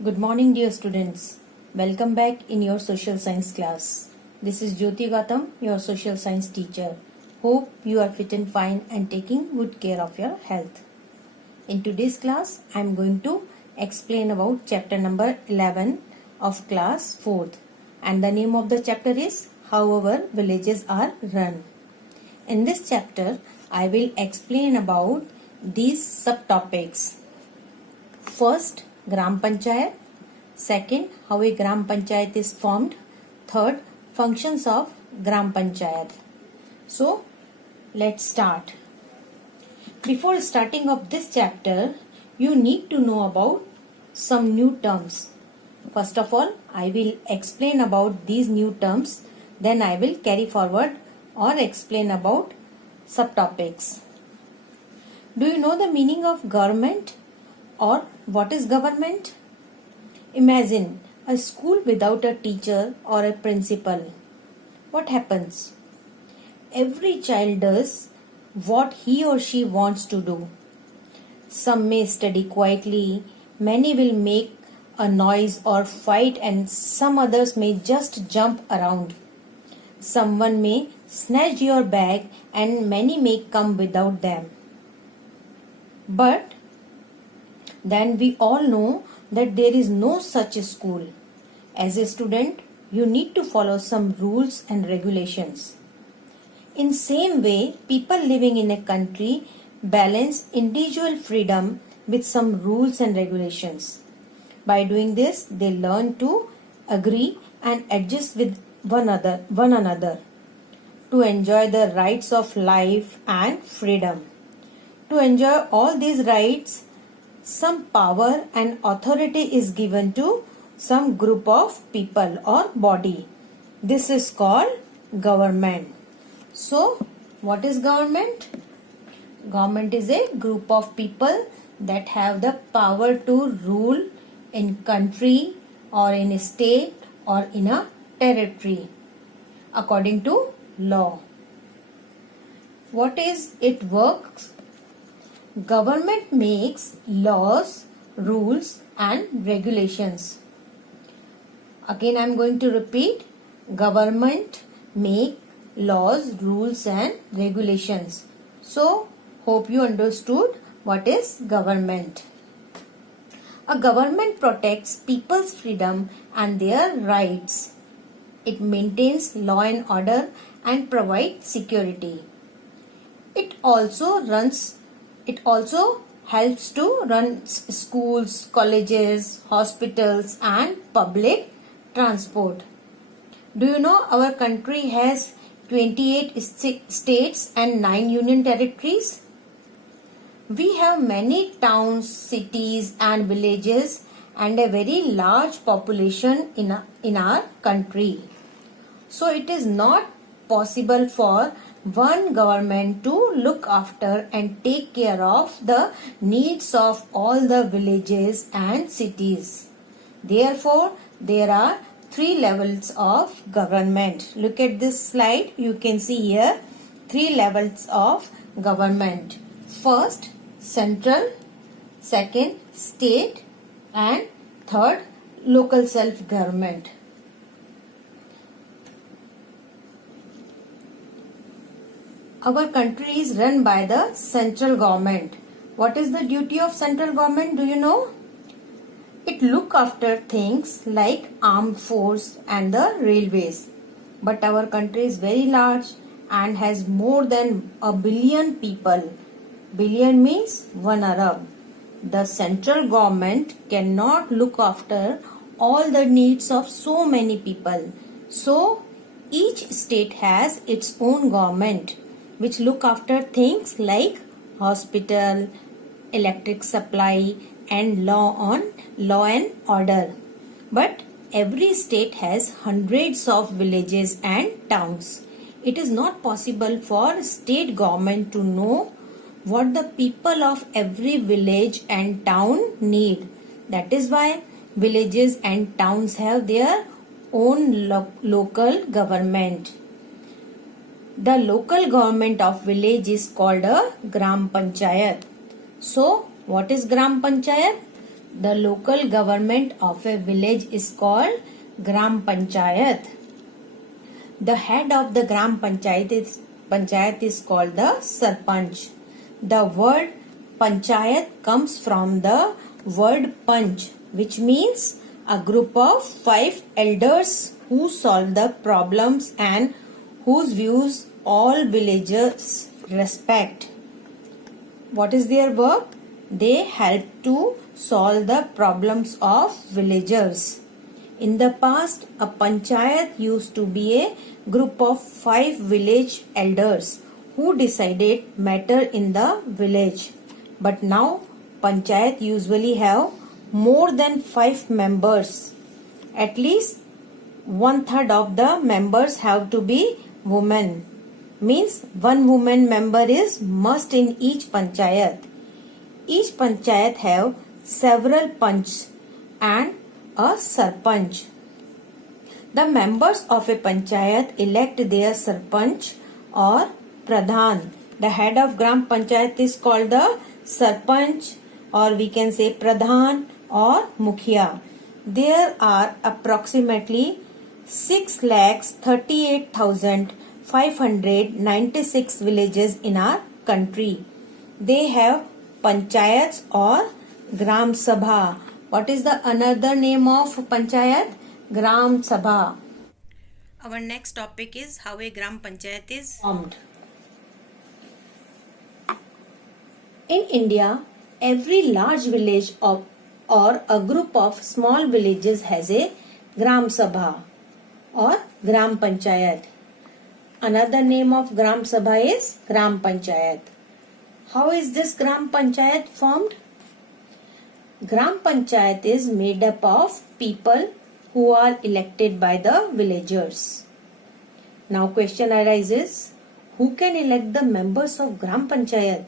Good morning, dear students. Welcome back in your social science class. This is Jyoti Gautam, your social science teacher. Hope you are fit and fine and taking good care of your health. In today's class, I am going to explain about chapter number 11 of class 4th. And the name of the chapter is How Our Villages Are Run. In this chapter, I will explain about these subtopics. First, Gram Panchayat. Second, how a Gram Panchayat is formed. Third, functions of Gram Panchayat. So, let's start. Before starting of this chapter, you need to know about some new terms. First of all, I will explain about these new terms. Then I will carry forward or explain about subtopics. Do you know the meaning of government? Or what is government? Imagine a school without a teacher or a principal. What happens? Every child does what he or she wants to do. Some may study quietly, many will make a noise or fight, and some others may just jump around. Someone may snatch your bag and many may come without them. But then we all know that there is no such a school. As a student, you need to follow some rules and regulations. In same way, people living in a country balance individual freedom with some rules and regulations. By doing this, they learn to agree and adjust with one another to enjoy the rights of life and freedom. To enjoy all these rights, some power and authority is given to some group of people or body. This is called government. So, what is government? Government is a group of people that have the power to rule in country or in a state or in a territory according to law. What is it works? Government makes laws, rules and regulations. Again, I am going to repeat. Government make laws, rules and regulations. So, hope you understood what is government. A government protects people's freedom and their rights. It maintains law and order and provides security. It also helps to run schools, colleges, hospitals and public transport. Do you know our country has 28 states and 9 union territories? We have many towns, cities and villages and a very large population in our country. So it is not possible for one government to look after and take care of the needs of all the villages and cities. Therefore, there are 3 levels of government. Look at this slide. You can see here 3 levels of government. First, central. Second, state. And third, local self-government. Our country is run by the central government. What is the duty of central government? Do you know? It look after things like armed force and the railways. But our country is very large and has more than 1 billion people. Billion means 1 Arab. The central government cannot look after all the needs of so many people. So, each state has its own government, which look after things like hospital, electric supply and law and order. But every state has hundreds of villages and towns. It is not possible for state government to know what the people of every village and town need. That is why villages and towns have their own local government. The local government of village is called a Gram Panchayat. So, what is Gram Panchayat? The local government of a village is called Gram Panchayat. The head of the Gram Panchayat is called the Sarpanch. The word Panchayat comes from the word Panch, which means a group of 5 elders who solve the problems and whose views all villagers respect. What is their work? They help to solve the problems of villagers. In the past, a panchayat used to be a group of 5 village elders who decided matter in the village. But now, panchayat usually have more than 5 members. At least 1/3 of the members have to be women. Means one woman member is must in each panchayat. Each panchayat have several panchs and a sarpanch. The members of a panchayat elect their sarpanch or pradhan. The head of gram panchayat is called the sarpanch, or we can say pradhan or mukhia. There are approximately 6,38,596 villages in our country. They have panchayats or gram sabha. What is the another name of panchayat? Gram sabha. Our next topic is how a gram panchayat is formed. In India, every large village or a group of small villages has a gram sabha or gram panchayat. Another name of gram sabha is gram panchayat. How is this gram panchayat formed? Gram panchayat is made up of people who are elected by the villagers. Now question arises, who can elect the members of gram panchayat?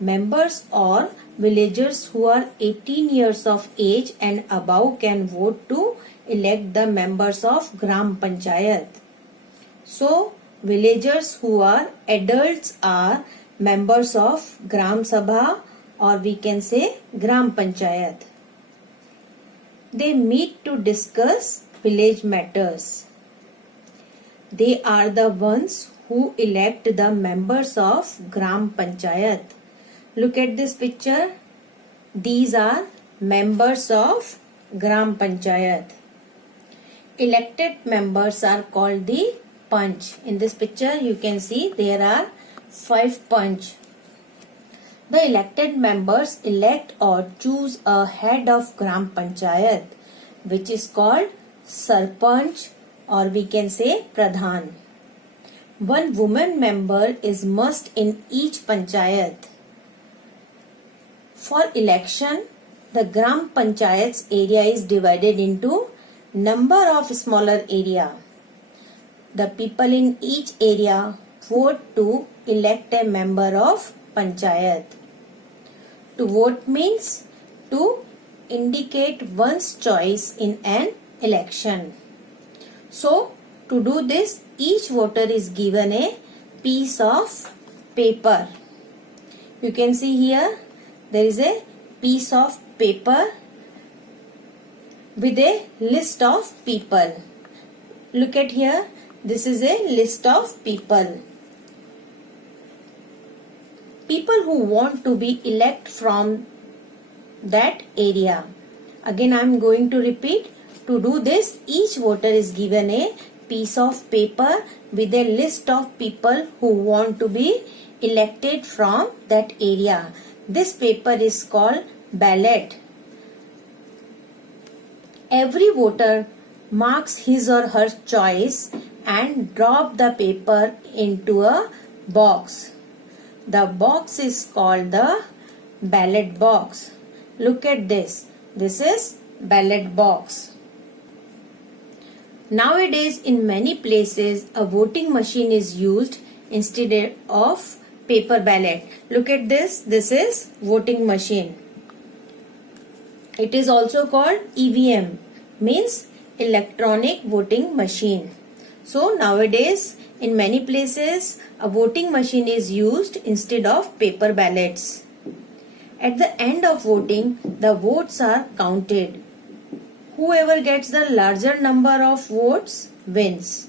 Members or villagers who are 18 years of age and above can vote to elect the members of gram panchayat. So villagers who are adults are members of gram sabha, or we can say gram panchayat. They meet to discuss village matters. They are the ones who elect the members of gram panchayat. Look at this picture. These are members of gram panchayat. Elected members are called the panch. In this picture you can see there are 5 panch. The elected members elect or choose a head of gram panchayat, which is called sarpanch, or we can say pradhan. One woman member is must in each panchayat. For election, the gram panchayat's area is divided into number of smaller area. The people in each area vote to elect a member of panchayat. To vote means to indicate one's choice in an election. So, to do this, each voter is given a piece of paper. You can see here, there is a piece of paper with a list of people. Look at here, this is a list of people. People who want to be elected from that area. Again I am going to repeat. To do this, each voter is given a piece of paper with a list of people who want to be elected from that area. This paper is called ballot. Every voter marks his or her choice and drop the paper into a box. The box is called the ballot box. Look at this. This is ballot box. Nowadays, in many places, a voting machine is used instead of paper ballot. Look at this. This is voting machine. It is also called EVM, means electronic voting machine. So nowadays, in many places, a voting machine is used instead of paper ballots. At the end of voting, the votes are counted. Whoever gets the larger number of votes wins.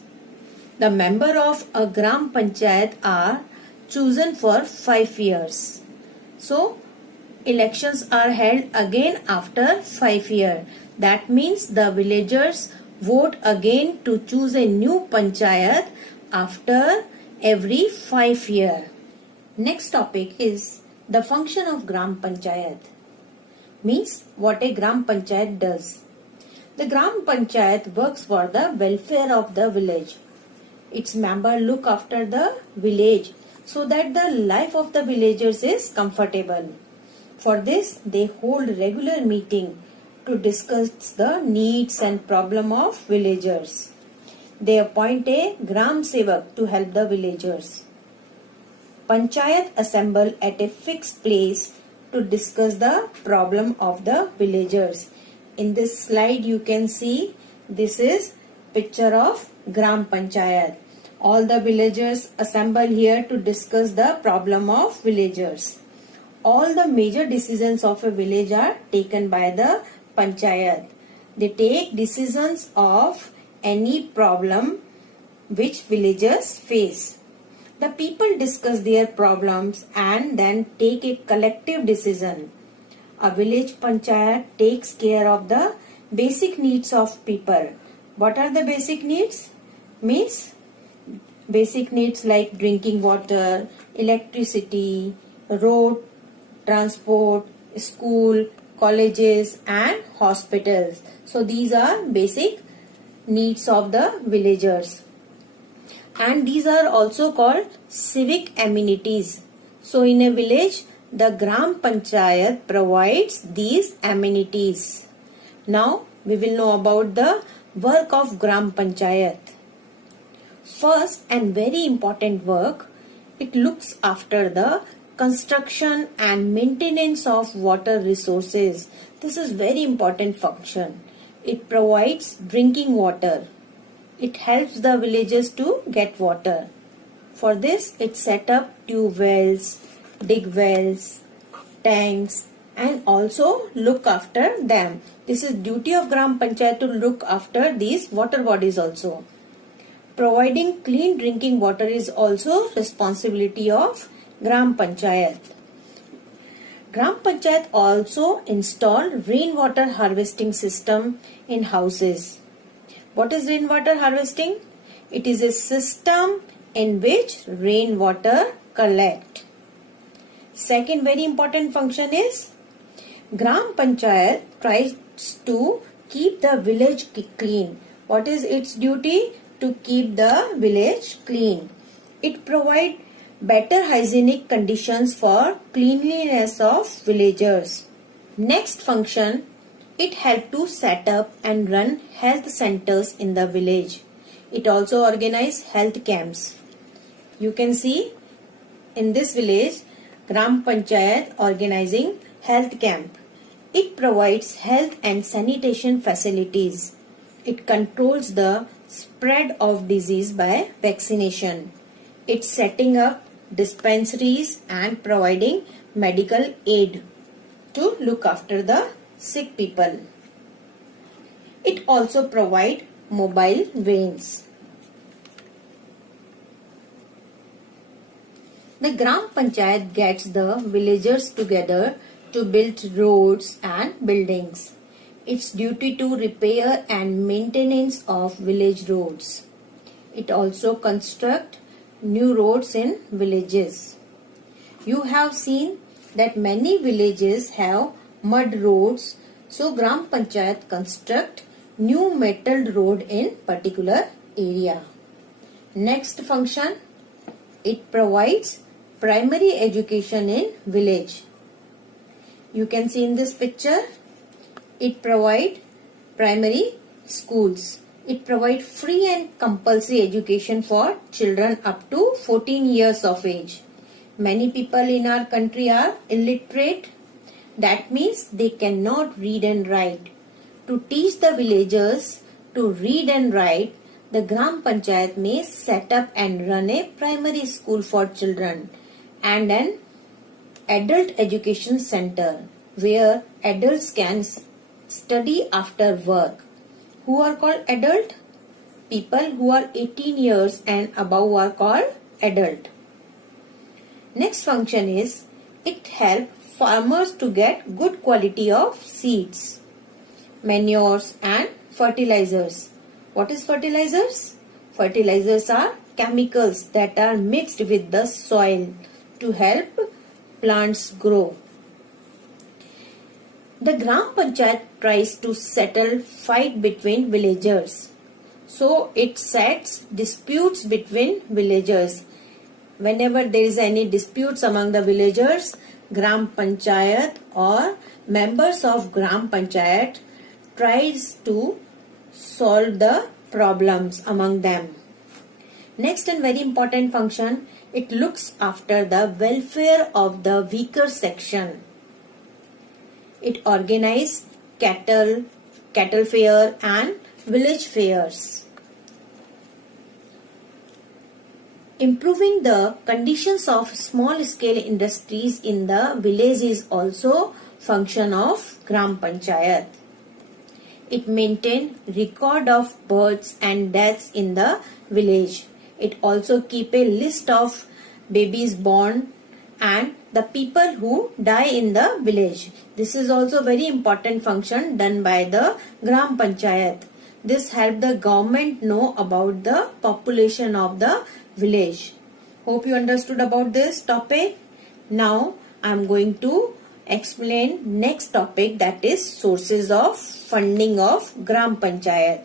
The member of a Gram Panchayat are chosen for 5 years. So, elections are held again after 5 years. That means the villagers vote again to choose a new Panchayat after every 5 years. Next topic is the function of Gram Panchayat. Means what a Gram Panchayat does. The Gram Panchayat works for the welfare of the village. Its members look after the village so that the life of the villagers is comfortable. For this, they hold regular meeting to discuss the needs and problem of villagers. They appoint a Gram Sevak to help the villagers. Panchayat assemble at a fixed place to discuss the problem of the villagers. In this slide you can see this is picture of Gram Panchayat. All the villagers assemble here to discuss the problem of villagers. All the major decisions of a village are taken by the Panchayat. They take decisions of any problem which villagers face. The people discuss their problems and then take a collective decision. A village Panchayat takes care of the basic needs of people. What are the basic needs? Means basic needs like drinking water, electricity, road, transport, school, colleges and hospitals. So these are basic needs of the villagers. And these are also called civic amenities. So in a village, the Gram Panchayat provides these amenities. Now we will know about the work of Gram Panchayat. First and very important work, it looks after the construction and maintenance of water resources. This is very important function. It provides drinking water. It helps the villagers to get water. For this, it set up tube wells, dig wells, tanks and also look after them. This is duty of Gram Panchayat to look after these water bodies also. Providing clean drinking water is also responsibility of Gram Panchayat. Gram Panchayat also install rainwater harvesting system in houses. What is rainwater harvesting? It is a system in which rainwater collect. Second very important function is Gram Panchayat tries to keep the village clean. What is its duty? To keep the village clean. It provides better hygienic conditions for cleanliness of villagers. Next function, it helps to set up and run health centers in the village. It also organizes health camps. You can see in this village, Gram Panchayat organizing health camp. It provides health and sanitation facilities. It controls the spread of disease by vaccination. It's setting up dispensaries and providing medical aid to look after the sick people. It also provides mobile vans. The Gram Panchayat gets the villagers together to build roads and buildings. Its duty to repair and maintenance of village roads. It also constructs new roads in villages. You have seen that many villages have mud roads, so Gram Panchayat construct new metal road in particular area. Next function, it provides primary education in village. You can see in this picture, it provides primary schools. It provides free and compulsory education for children up to 14 years of age. Many people in our country are illiterate. That means they cannot read and write. To teach the villagers to read and write, the Gram Panchayat may set up and run a primary school for children and an adult education center where adults can study after work. Who are called adult? People who are 18 years and above are called adult. Next function is it helps farmers to get good quality of seeds, manures and fertilizers. What is fertilizers? Fertilizers are chemicals that are mixed with the soil to help plants grow. The Gram Panchayat tries to settle fight between villagers. So it sets disputes between villagers. Whenever there is any disputes among the villagers, Gram Panchayat or members of Gram Panchayat tries to solve the problems among them. Next and very important function, it looks after the welfare of the weaker section. It organizes cattle fair and village fairs. Improving the conditions of small scale industries in the village is also function of Gram Panchayat. It maintains record of births and deaths in the village. It also keep a list of babies born and the people who die in the village. This is also very important function done by the Gram Panchayat. This help the government know about the population of the village. Hope you understood about this topic. Now I am going to explain next topic, that is sources of funding of Gram Panchayat.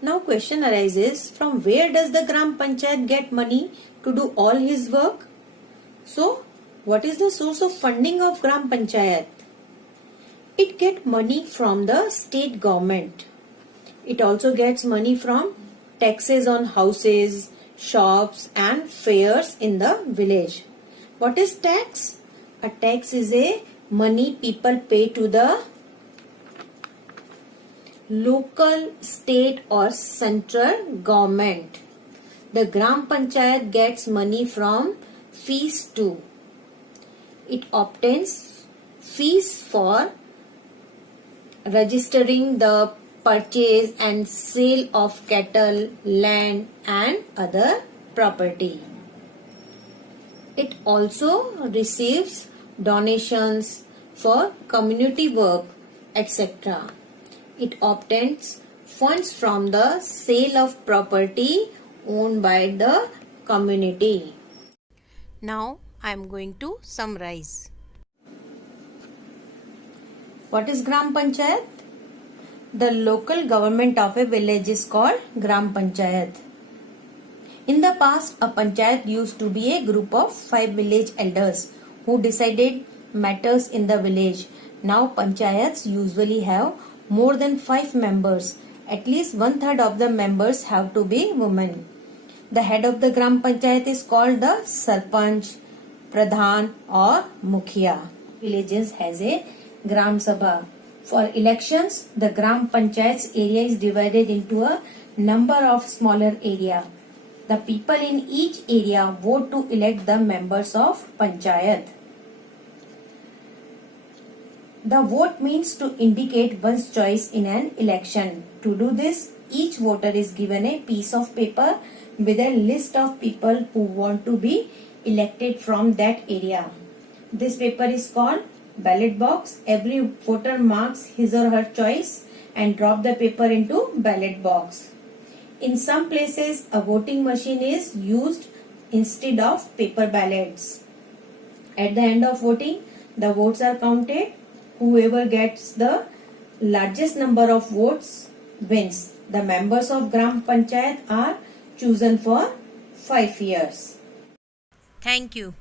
Now question arises, from where does the Gram Panchayat get money to do all his work? So what is the source of funding of Gram Panchayat? It gets money from the state government. It also gets money from taxes on houses, shops and fairs in the village. What is tax? A tax is a money people pay to the local, state or central government. The Gram Panchayat gets money from fees too. It obtains fees for registering the purchase and sale of cattle, land and other property. It also receives donations for community work, etc. It obtains funds from the sale of property owned by the community. Now I am going to summarize. What is Gram Panchayat? The local government of a village is called Gram Panchayat. In the past, a panchayat used to be a group of 5 village elders who decided matters in the village. Now panchayats usually have more than 5 members. At least 1/3 of the members have to be women. The head of the Gram Panchayat is called the Sarpanch, Pradhan or Mukhiya. Villages has a Gram Sabha. For elections, the Gram Panchayat's area is divided into a number of smaller area. The people in each area vote to elect the members of Panchayat. The vote means to indicate one's choice in an election. To do this, each voter is given a piece of paper with a list of people who want to be elected from that area. This paper is called ballot box. Every voter marks his or her choice and drop the paper into ballot box. In some places, a voting machine is used instead of paper ballots. At the end of voting, the votes are counted. Whoever gets the largest number of votes wins. The members of Gram Panchayat are chosen for 5 years. Thank you.